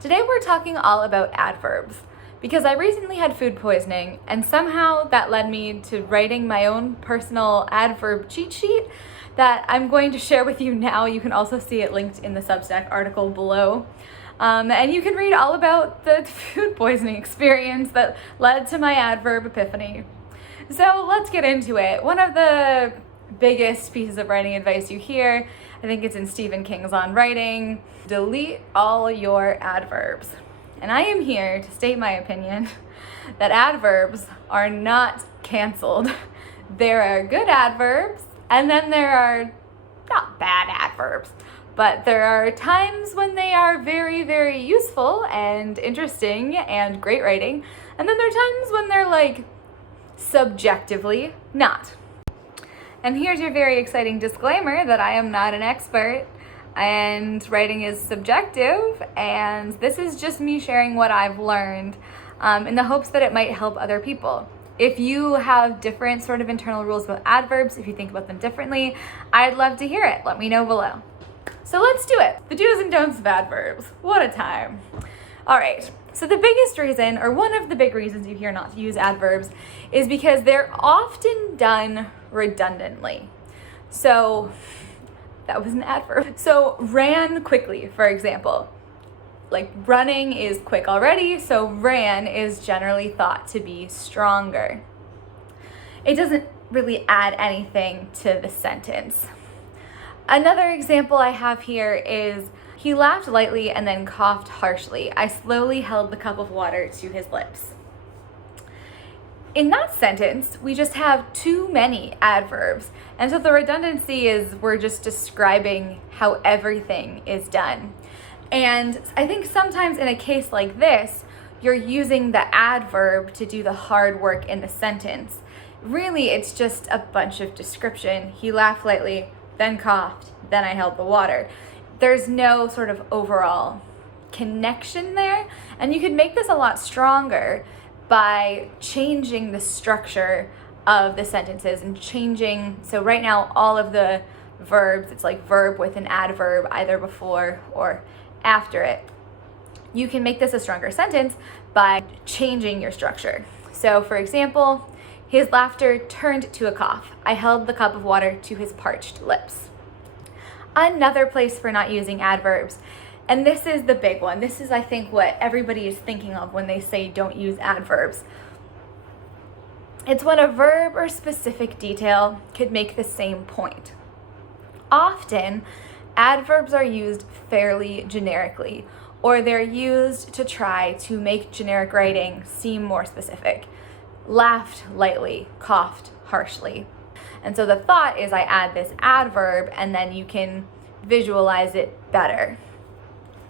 Today we're talking all about adverbs because I recently had food poisoning and somehow that led me to writing my own personal adverb cheat sheet that I'm going to share with you now. You can also see it linked in the Substack article below. And you can read all about the food poisoning experience that led to my adverb epiphany. So let's get into it. One of the biggest pieces of writing advice you hear, I think it's in Stephen King's On Writing, delete all your adverbs. And I am here to state my opinion that adverbs are not canceled. There are good adverbs, and then there are not bad adverbs. But there are times when they are very, very useful and interesting and great writing. And then there are times when they're like subjectively not. And here's your very exciting disclaimer that I am not an expert and writing is subjective, and this is just me sharing what I've learned in the hopes that it might help other people. If you have different sort of internal rules about adverbs, if you think about them differently, I'd love to hear it. Let me know below. So let's do it. The do's and don'ts of adverbs. What a time. All right. So the biggest reason, or one of the big reasons you hear not to use adverbs, is because they're often done redundantly. So that was an adverb. So ran quickly, for example. Like running is quick already, so ran is generally thought to be stronger. It doesn't really add anything to the sentence. Another example I have here is, he laughed lightly and then coughed harshly. I slowly held the cup of water to his lips. In that sentence, we just have too many adverbs. And so the redundancy is we're just describing how everything is done. And I think sometimes in a case like this, you're using the adverb to do the hard work in the sentence. Really, it's just a bunch of description. He laughed lightly, then coughed, then I held the water. There's no sort of overall connection there. And you could make this a lot stronger by changing the structure of the sentences and changing. So right now, all of the verbs, it's like verb with an adverb either before or after it. You can make this a stronger sentence by changing your structure. So for example, his laughter turned to a cough. I held the cup of water to his parched lips. Another place for not using adverbs, and this is the big one. This is, I think, what everybody is thinking of when they say don't use adverbs. It's when a verb or specific detail could make the same point. Often, adverbs are used fairly generically, or they're used to try to make generic writing seem more specific. Laughed lightly, coughed harshly. And so the thought is I add this adverb and then you can visualize it better.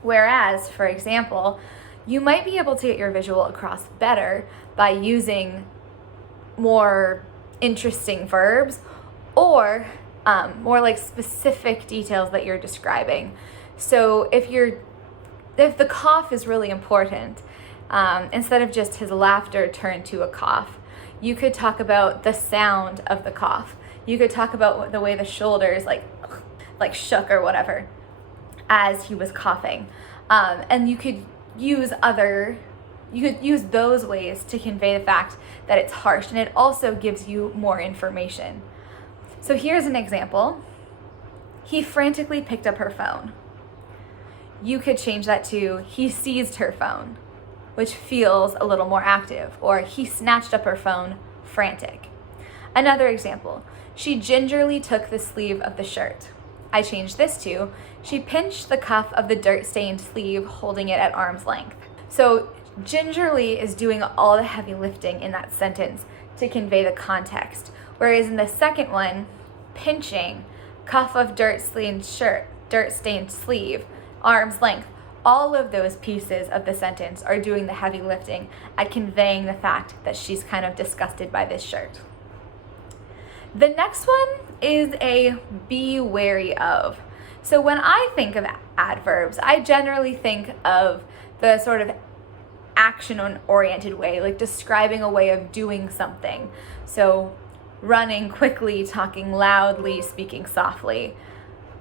Whereas, for example, you might be able to get your visual across better by using more interesting verbs or more like specific details that you're describing. So if the cough is really important, instead of just his laughter turned to a cough, you could talk about the sound of the cough. You could talk about the way the shoulders like shook or whatever as he was coughing. And you could use those ways to convey the fact that it's harsh, and it also gives you more information. So here's an example. He frantically picked up her phone. You could change that to he seized her phone, which feels a little more active, or he snatched up her phone, frantic. Another example, she gingerly took the sleeve of the shirt. I changed this to, she pinched the cuff of the dirt-stained sleeve, holding it at arm's length. So gingerly is doing all the heavy lifting in that sentence to convey the context. Whereas in the second one, pinching, cuff of dirt-stained shirt, dirt-stained sleeve, arm's length, all of those pieces of the sentence are doing the heavy lifting at conveying the fact that she's kind of disgusted by this shirt. The next one is a be wary of. So when I think of adverbs, I generally think of the sort of action-oriented way, like describing a way of doing something. So running quickly, talking loudly, speaking softly.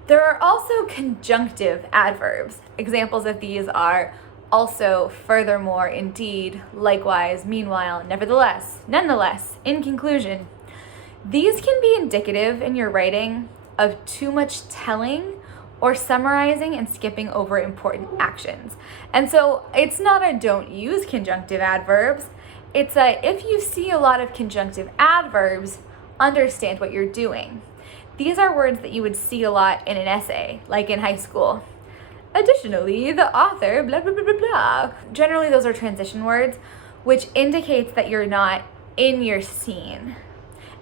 There are also conjunctive adverbs. Examples of these are Also, furthermore, indeed, likewise, meanwhile, nevertheless, nonetheless, in conclusion. These can be indicative in your writing of too much telling or summarizing and skipping over important actions. And so it's not a don't use conjunctive adverbs. It's a if you see a lot of conjunctive adverbs, understand what you're doing. These are words that you would see a lot in an essay, like in high school. Additionally, the author, blah, blah, blah, blah, blah. Generally, those are transition words, which indicates that you're not in your scene.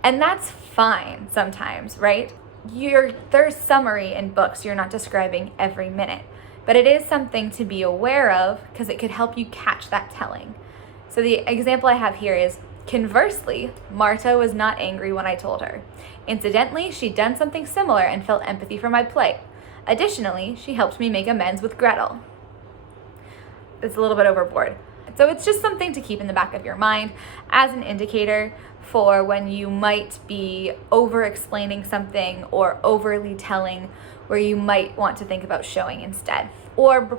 And that's fine sometimes, right? There's summary in books. You're not describing every minute. But it is something to be aware of because it could help you catch that telling. So the example I have here is, conversely, Marta was not angry when I told her. Incidentally, she'd done something similar and felt empathy for my plight. Additionally, she helped me make amends with Gretel. It's a little bit overboard. So it's just something to keep in the back of your mind as an indicator for when you might be over-explaining something or overly telling, where you might want to think about showing instead, or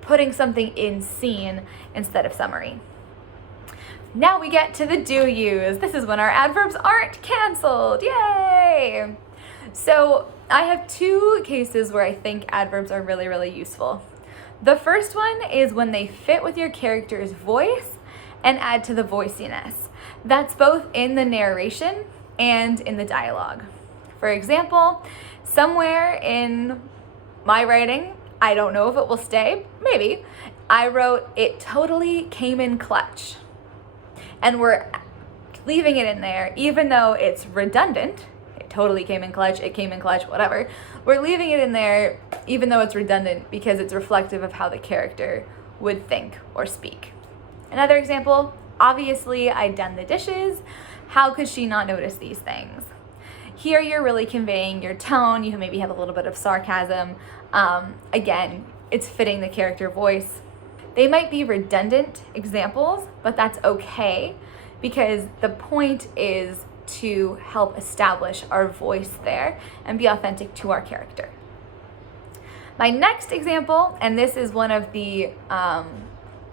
putting something in scene instead of summary. Now we get to the do use. This is when our adverbs aren't canceled. Yay! So I have two cases where I think adverbs are really, really useful. The first one is when they fit with your character's voice and add to the voiciness. That's both in the narration and in the dialogue. For example, somewhere in my writing, I don't know if it will stay, maybe, I wrote, "It totally came in clutch." And we're leaving it in there, even though it's redundant. It totally came in clutch, it came in clutch, whatever. We're leaving it in there, even though it's redundant, because it's reflective of how the character would think or speak. Another example, obviously I'd done the dishes. How could she not notice these things? Here you're really conveying your tone. You maybe have a little bit of sarcasm. Again, it's fitting the character voice. They might be redundant examples, but that's okay because the point is to help establish our voice there and be authentic to our character. My next example, and this is one of the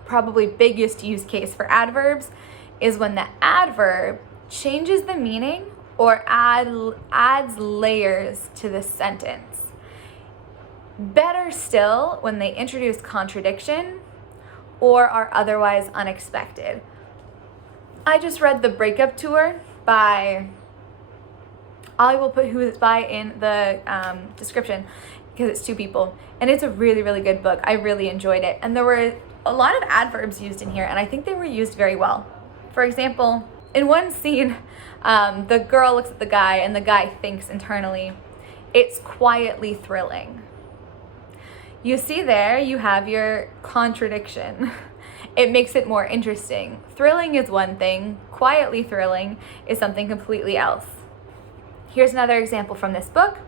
probably biggest use case for adverbs, is when the adverb changes the meaning or adds layers to the sentence. Better still, when they introduce contradiction or are otherwise unexpected. I just read The Breakup Tour by, I will put who it's by in the description because it's two people, and it's a really, really good book. I really enjoyed it, and there were a lot of adverbs used in here, and I think they were used very well. For example, in one scene, the girl looks at the guy, and the guy thinks internally, "It's quietly thrilling." You see there, you have your contradiction. It makes it more interesting. Thrilling is one thing, quietly thrilling is something completely else. Here's another example from this book.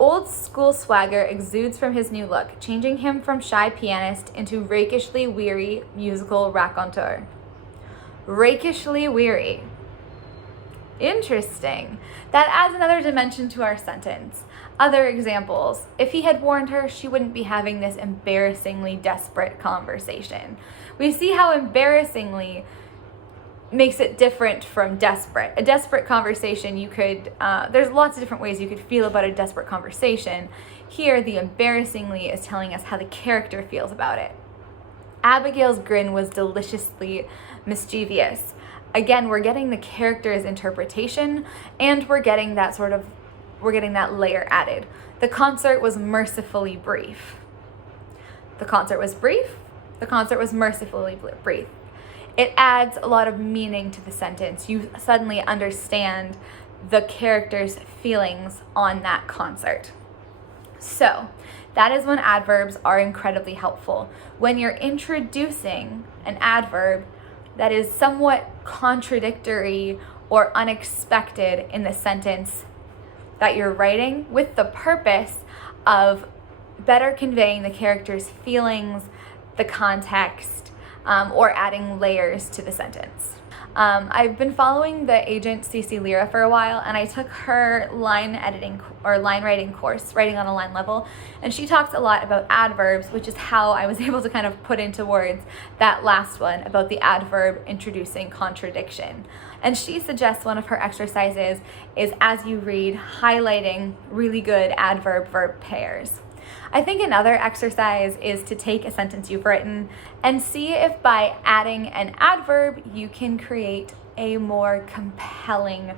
Old school swagger exudes from his new look, changing him from shy pianist into rakishly weary musical raconteur. Rakishly weary. Interesting. That adds another dimension to our sentence. Other examples. If he had warned her, she wouldn't be having this embarrassingly desperate conversation. We see how embarrassingly makes it different from desperate. A desperate conversation, you could, there's lots of different ways you could feel about a desperate conversation. Here, the embarrassingly is telling us how the character feels about it. Abigail's grin was deliciously mischievous. Again, we're getting the character's interpretation, and we're getting that layer added. The concert was mercifully brief. The concert was brief. The concert was mercifully brief. It adds a lot of meaning to the sentence. You suddenly understand the character's feelings on that concert. So that is when adverbs are incredibly helpful. When you're introducing an adverb that is somewhat contradictory or unexpected in the sentence that you're writing, with the purpose of better conveying the character's feelings, the context, or adding layers to the sentence. I've been following the agent Cece Lira for a while, and I took her line editing or line writing course, writing on a line level, and she talks a lot about adverbs, which is how I was able to kind of put into words that last one about the adverb introducing contradiction. And she suggests one of her exercises is, as you read, highlighting really good adverb-verb pairs. I think another exercise is to take a sentence you've written and see if by adding an adverb you can create a more compelling,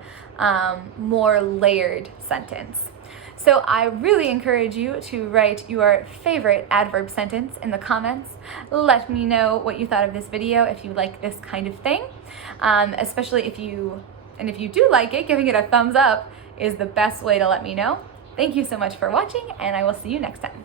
more layered sentence. So I really encourage you to write your favorite adverb sentence in the comments. Let me know what you thought of this video, if you like this kind of thing, especially if you do like it, giving it a thumbs up is the best way to let me know. Thank you so much for watching, and I will see you next time.